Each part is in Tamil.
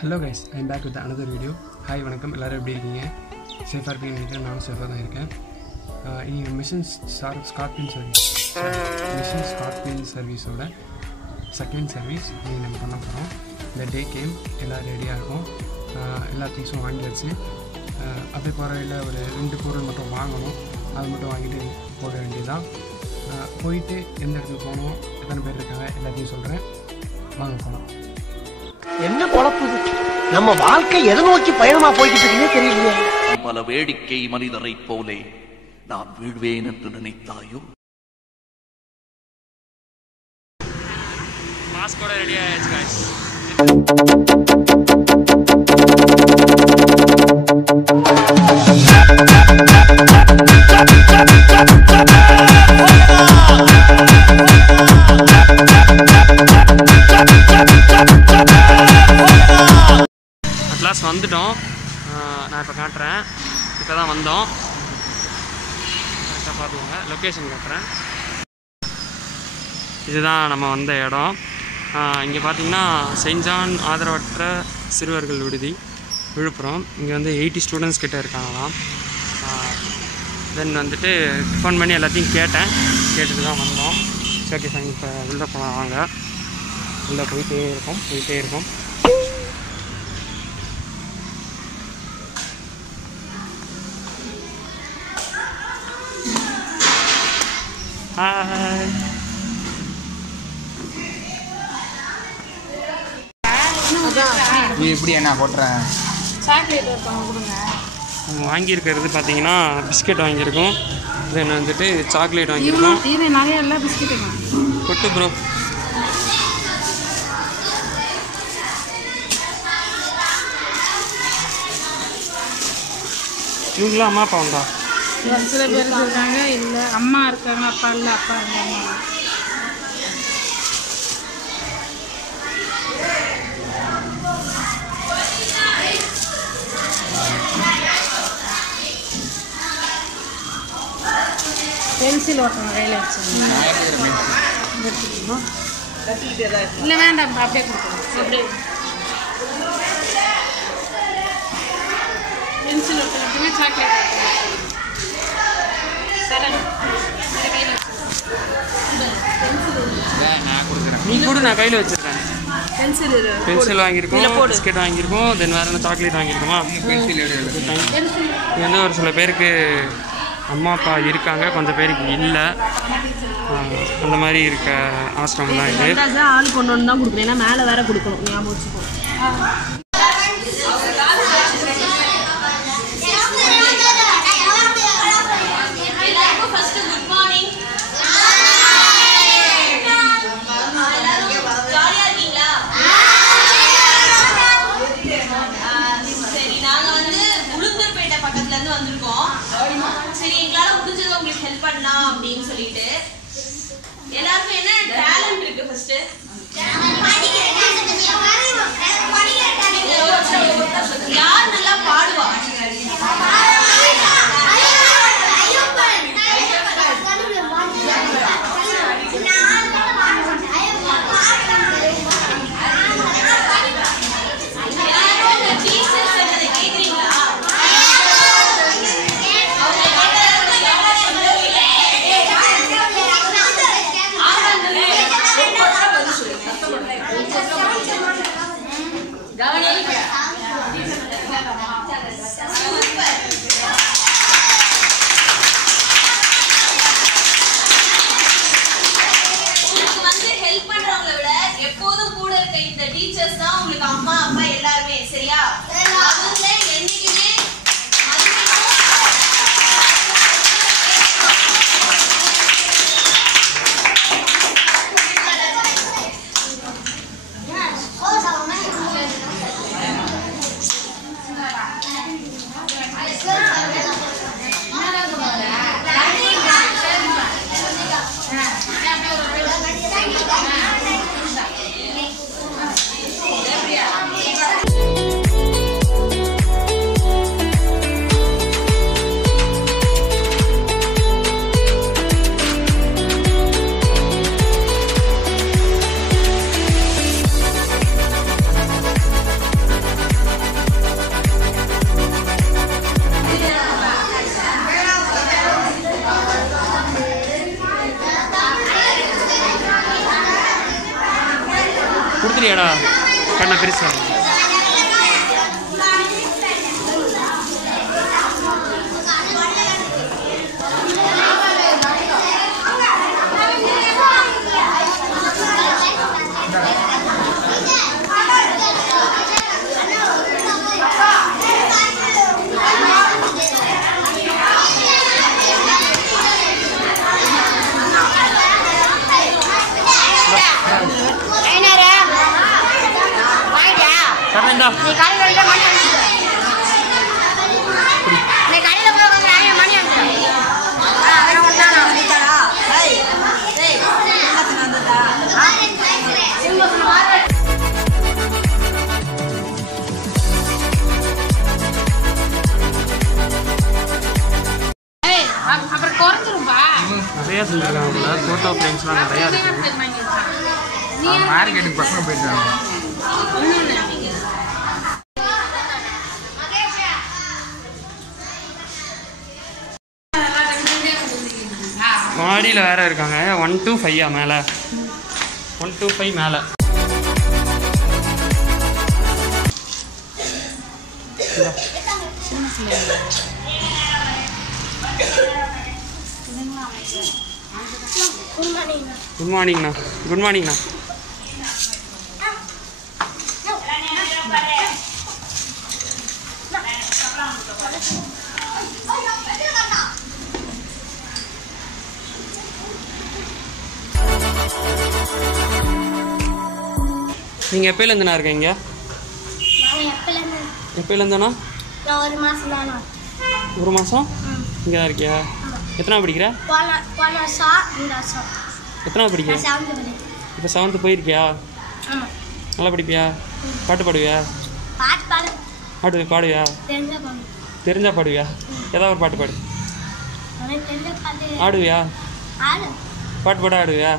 Hello guys, I am back with another video. Hi, வணக்கம் எல்லாரும் எப்படி இருக்கீங்க? சேஃபா இருப்பீங்கன்னு நினைக்கிறேன். நானும் சேஃபா தான் இருக்கேன். இன்னைக்கு மிஷன் ஸ்கார்பியன் சர்வீஸோட செகண்ட் சர்வீஸ் இன்னைக்கு நம்ம பண்ண போகிறோம். இந்த டே கேம் எல்லோரும் ரெடியாக இருக்கும். எல்லா திங்ஸும் வாங்கியாச்சு. அப்படி போகிற ஒரு 2 பொருள் மட்டும் வாங்கணும். அது மட்டும் வாங்கிட்டு போக வேண்டியதுதான். போயிட்டு எந்த இடத்துக்கு போகணும், எத்தனை பேர் இருக்காங்க எல்லாத்தையும் சொல்கிறேன். வாங்க போகலாம். என்ன பொழப்புது? நம்ம வாழ்க்கை எதை நோக்கி பயணமா போய்கிட்டு இருக்குன்னே தெரியலையே. பல வேடிக்கை மனிதரை போலே நான் வீழ்வேன் என்று நினைத்தாயோ? மாஸ்கோட ரெடி ஆயாச்சு गाइस. அட்லாஸ் வந்துட்டோம். நான் இப்போ காட்டுறேன். இப்போ தான் வந்தோம். கரெக்டாக பார்த்துக்கோங்க. லொக்கேஷன் காட்டுறேன். இதுதான் நம்ம வந்த இடம். இங்கே பார்த்தீங்கன்னா செயின்ட் ஜான் ஆதரவற்ற சிறுவர்கள் விடுதி விழுப்புரம். இங்கே வந்து 80 ஸ்டூடெண்ட்ஸ் கிட்டே இருக்காங்களாம். தென் வந்துட்டு ஃபோன் பண்ணி எல்லாத்தையும் கேட்டுட்டு தான் வந்தோம். சரி ஓகே சார், இப்போ உள்ளே போகலாம் வாங்க. உள்ளே போயிட்டே இருக்கோம். ஹாய். நீ எப்படி என்ன போட்டுறேன்? சாக்லேட் கொடுங்க. வாங்கியிருக்கிறது பார்த்தீங்கன்னா பிஸ்கெட் வாங்கியிருக்கோம். தென் வந்துட்டு சாக்லேட் வாங்கியிருக்கோம். இது நிறைய எல்லாம் பிஸ்கெட்டு கொட்டு ப்ரோ. இவங்களாம் அம்மா அப்பா உண்டா? சில பேர் இருக்காங்க, இல்லை அம்மா இருக்காங்க, அப்பா இல்லை, அப்பா இருக்காங்க. பென்சில் ஓட்டணும் கையில் வச்சுருங்க. இல்லை வேண்டாம், அப்படியே கொடுக்கணும். அப்படியே பென்சில் ஓட்டணுமே சாக்லேட் ஓட்டணும். நீ கூட நான் கையில் வச்சுருக்கேன். பென்சில் வாங்கியிருக்கோம், பிஸ்கெட் வாங்கியிருக்கோம், தென் வேறு என்ன சாக்லேட் வாங்கியிருக்கோமா. இது வந்து ஒரு சில பேருக்கு அம்மா அப்பா இருக்காங்க, கொஞ்சம் பேருக்கு இல்லை. அந்த மாதிரி இருக்க ஆசிரமம் தான் இது. ஆள் கொண்டு வந்து தான் கொடுக்குறேன், ஏன்னா மேலே வேற கொடுக்கணும், ஞாபகம் வச்சுக்கோ. எல்லாருக்கும் என்ன டேலண்ட் இருக்கு? ஃபர்ஸ்ட் யார் நல்லா பாடுவா? டீச்சர்ஸ் தான் உங்களுக்கு அம்மா அப்பா எல்லாருமே, சரியா? அவங்களே என்னைக்குமே கொடுத்துறியாடா கண்ணா பெருசா நீ காலையில மணி நீ காலையில போய் மணி அப்புறம் குறைஞ்சிரும்பா. நிறையா செஞ்சுருக்காங்க. ஃபோட்டோ ஃப்ரேம்ஸ்லாம் நிறையா இருக்குது. மார்க்கெட்டுக்கு பக்கம் போயிட்டாங்க. மாடியில் வேறு இருக்காங்க. 1 to 5 மேலே 1 to 5 மேலே குட் மார்னிங்ண்ணா. குட் மார்னிங்ண்ணா. நீங்கள் எப்போலேருந்துண்ணா இருக்கீங்க? எப்போலேருந்துண்ணா? ஒரு மாதம் இங்கே தான் இருக்கியா? எத்தனை படிக்கிற? எத்தனை படிக்கிற? இப்போ 7th போயிருக்கியா? நல்லா படிப்பியா? பாட்டு பாடுவியா? பாடுவியா? தெரிஞ்சா பாடுவியா? ஏதாவது ஒரு பாட்டு பாடு. ஆடுவியா? பாட்டு பாட ஆடுவியா?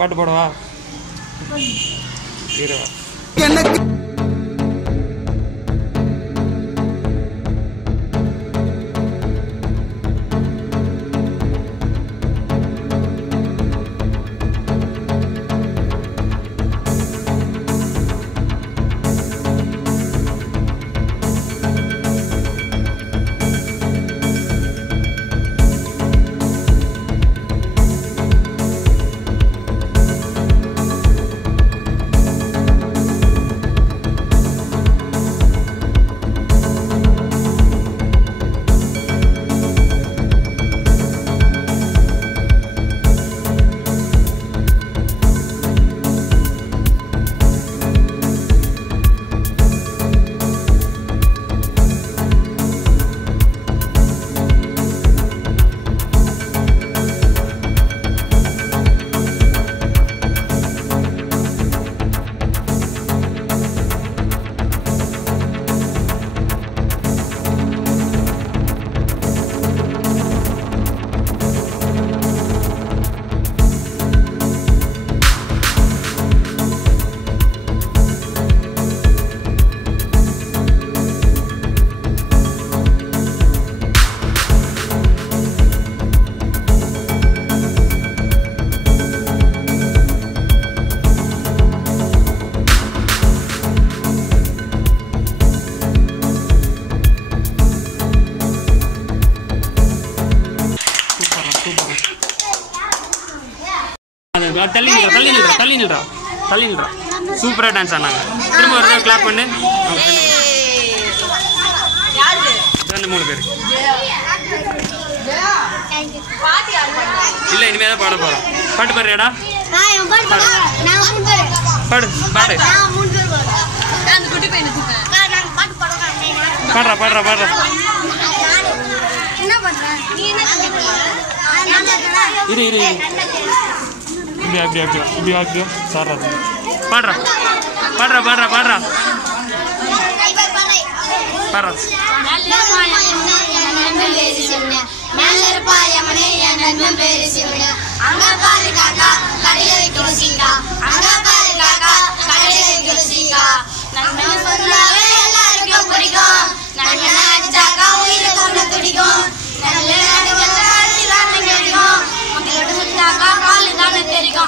பாட்டு பாடவா? இருவா. தள்ளி நில்றா. சூப்பராக டான்ஸ் ஆனாங்க. திரும்ப ஒரு கிளாப் பண்ணு. 2-3 பேர் இல்லை, இனிமேல் தான் பாட போகிறோம். பாட்டு பாடுறியாடா? பாடு பாடு. பாடுறா. இரு இப்படி ஆக்கியோ சார். பாடுறா. தெரியும்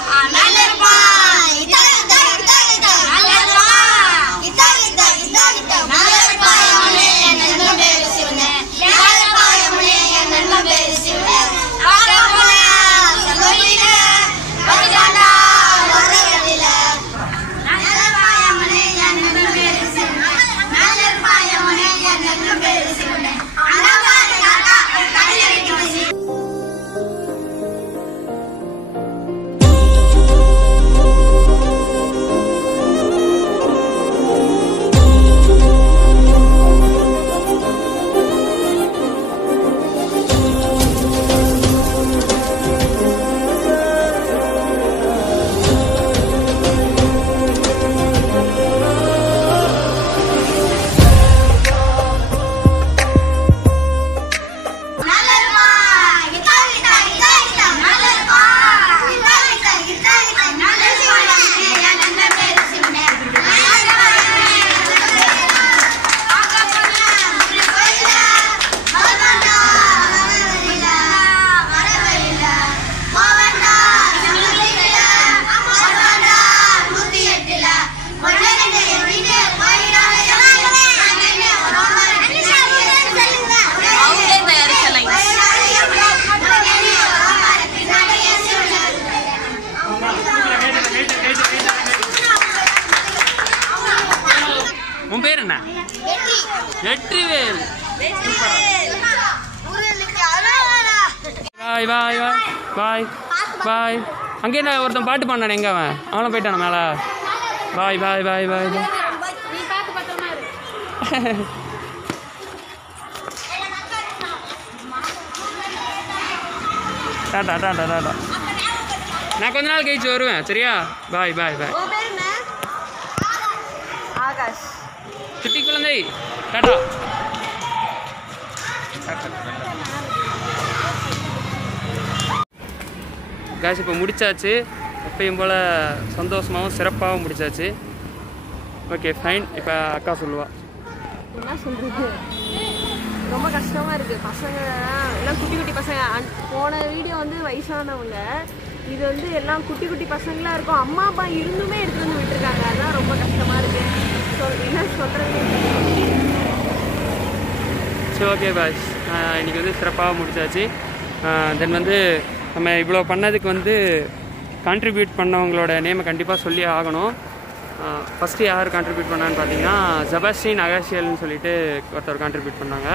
உன் பேர் என்ன? வெற்றிவேல். பாய் பாய் பாய் பாய் பாய். அங்கே என்ன ஒருத்தன் பாட்டு பாடினானே, எங்கே அவனும் போயிட்டான மேலே. Bye bye bye bye bye. டாட்டா டாட்டா டாட்டா. நான் கொஞ்ச நாள் கழிச்சு வருவேன், சரியா? பாய் பாய் பாய். சுட்டி குழந்தை, டாட்டா. காசு இப்போ முடிச்சாச்சு. எப்பயும் போல் சந்தோஷமாகவும் சிறப்பாகவும் முடிச்சாச்சு. Okay fine. இப்போ அக்கா சொல்லுவா. என்ன சொல்கிறது, ரொம்ப கஷ்டமாக இருக்குது. பசங்க எல்லாம் குட்டி குட்டி பசங்க. போன வீடியோ வந்து வயசானவங்க, இது வந்து எல்லாம் குட்டி குட்டி பசங்களாக இருக்கும். அம்மா அப்பா இருந்துமே எடுத்துகிட்டு வந்து விட்டுருக்காங்க. அதுதான் ரொம்ப கஷ்டமாக இருக்குது. என்ன சொல்கிறது. சரி ஓகே பாய்ஸ், இன்றைக்கி வந்து சிறப்பாக முடிச்சாச்சு. தென் வந்து நம்ம இவ்வளோ பண்ணதுக்கு வந்து கான்ட்ரிபியூட் பண்ணவங்களோட நேமை கண்டிப்பாக சொல்லி ஆகணும். ஃபஸ்ட்டு யார் கான்ட்ரிபியூட் பண்ணான்னு பார்த்தீங்கன்னா ஜெபஸ்டின் அகாஷியல்னு சொல்லிட்டு ஒருத்தர் கான்ட்ரிபியூட் பண்ணாங்க.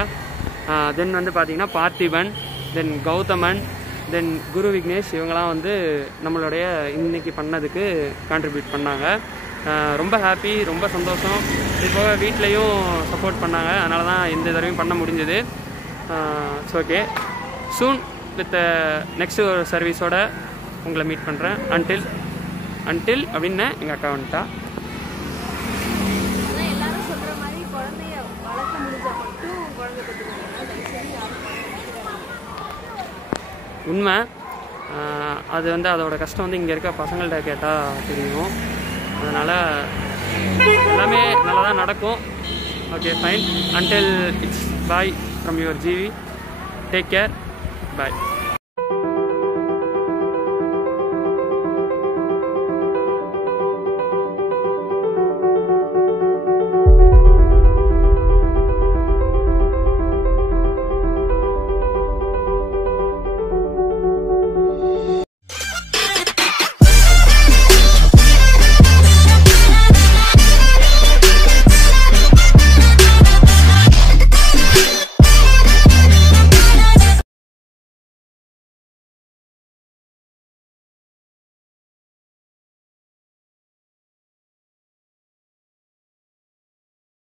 தென் வந்து பார்த்திங்கன்னா பார்த்திபன், தென் கௌதமன், தென் குரு விக்னேஷ், இவங்களாம் வந்து நம்மளுடைய இன்றைக்கி பண்ணதுக்கு கான்ட்ரிபியூட் பண்ணாங்க. ரொம்ப ஹாப்பி, ரொம்ப சந்தோஷம். இப்போ வீட்லேயும் சப்போர்ட் பண்ணாங்க, அதனால தான் இந்த தடவையும் பண்ண முடிஞ்சது. It's okay. Soon with next ஒரு சர்வீஸோட உங்களை மீட் பண்ணுறேன். அன்டில் அப்படின்னு எங்கள் அக்கா வந்துட்டா. எல்லாரும் சொல்கிற மாதிரி குழந்தைய வளர்க்க முடிஞ்சால் மட்டும் குழந்தை கற்றுக்கணும். உண்மை. அது வந்து அதோட கஷ்டம் வந்து இங்கே இருக்க பசங்கள்கிட்ட கேட்டால் தெரியும். அதனால் எல்லாமே நல்லா தான் நடக்கும். Okay fine. Until it's bye from your GV. Take care. Bye.